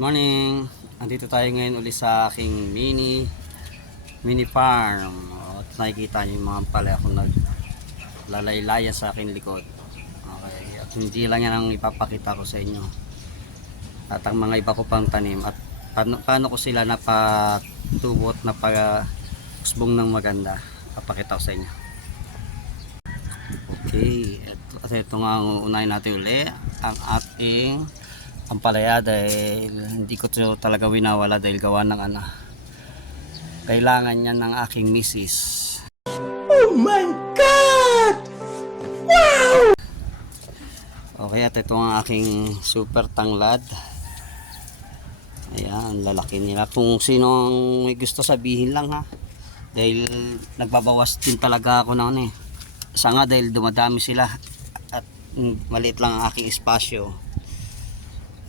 morning. Andito tayo ngayon uli sa aking mini mini farm. At nakikita niyo yung mga pala akong naglalaylayan sa aking likod. Okay. At hindi lang yan ang ipapakita ko sa inyo. At ang mga iba ko pang tanim. At paano, paano ko sila napatubot na pag-usbong ng maganda. Papakita ko sa inyo. Okay. Ito, at ito nga ang unahin natin uli. Ang ating ampalaya dahil hindi ko to talaga winawala dahil gawa ng ano kailangan niya ng aking misis. Oh my God! Wow! okay at ito ang aking super tanglad. Ayan lalaki nila. Kung sino ang may gusto sabihin lang ha? Dahil nagbabawas din talaga ako ng ano eh. Sa nga dahil dumadami sila at maliit lang ang aking espasyo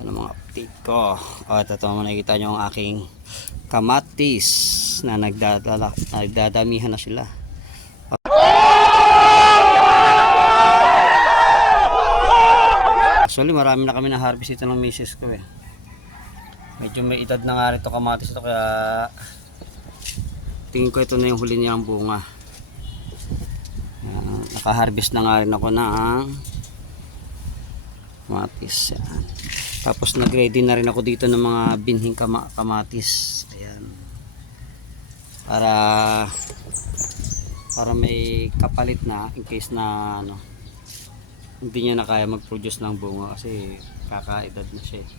ano mga update ko? O ito ito nakikita nyo ang aking kamatis na nagdadala nagdadamihan na sila. Actually marami na kami na harvest ito ng misis ko eh. Medyo may edad na nga rin ito kamatis ito kaya tingin ko ito na yung huli niyang bunga. Ah, naka-harvest na nga rin ako ng kamatis yan. Tapos nag-ready na rin ako dito ng mga binhing kama kamatis ayan para para may kapalit na in case na ano hindi niya na kaya mag-produce ng bunga kasi kakaedad na siya eh.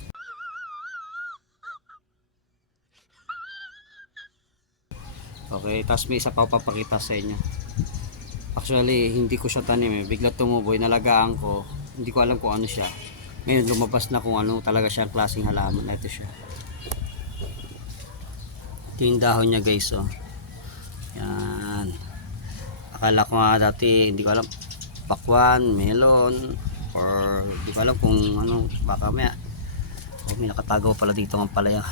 Okay, tapos may isa pa papakita sa inyo. Actually, hindi ko siya tanim eh. Bigla tumuboy, nalagaan ko. Hindi ko alam kung ano siya. Ngayon lumabas na kung ano talaga siyang klaseng halaman. Ito siya. Ito yung dahon niya guys. Oh. Yan. Akala ko nga dati, hindi ko alam, pakwan, melon, or hindi ko alam kung ano, baka may, oh, may nakatago pala dito ng palaya.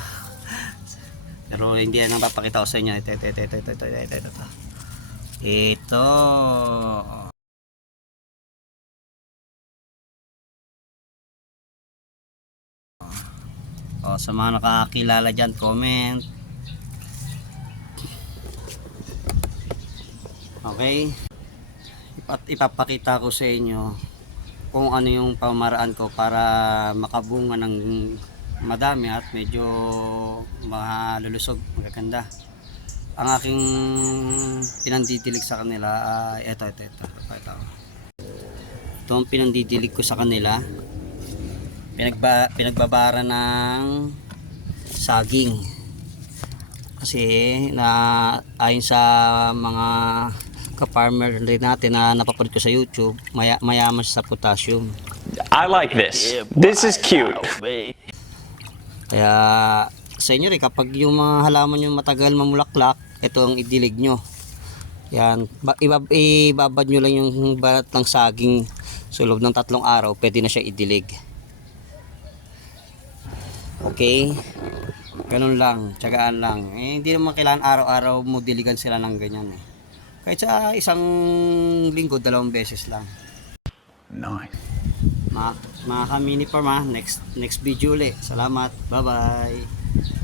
Pero hindi yan ang papakita ko sa inyo. Ito, ito, ito, ito, ito, ito. Ito. ito. O, sa mga nakakilala dyan, comment. Okay. At ipapakita ko sa inyo kung ano yung pamaraan ko para makabunga ng madami at medyo malulusog, magaganda. Ang aking pinandidilig sa kanila ito, ito, ito. Ito, ito. ito ang pinandidilig ko sa kanila. Pinagba, pinagbabara ng saging. Kasi na ayon sa mga ka-farmer rin natin na napapanood ko sa YouTube, maya, mayaman sa potassium. I like this. This is cute. Kaya sa inyo rin, kapag yung mga halaman yung matagal mamulaklak, ito ang idilig nyo. Yan, ba, ibab, ibabad nyo lang yung balat ng saging sa loob ng tatlong araw, pwede na siya idilig. Okay? Ganun lang, tsagaan lang. Eh, hindi naman kailangan araw-araw mo diligan sila ng ganyan eh. Kahit sa isang linggo, dalawang beses lang. Nice. Mga, mga ka-mini farm ha, next, next video ulit. Salamat, bye-bye.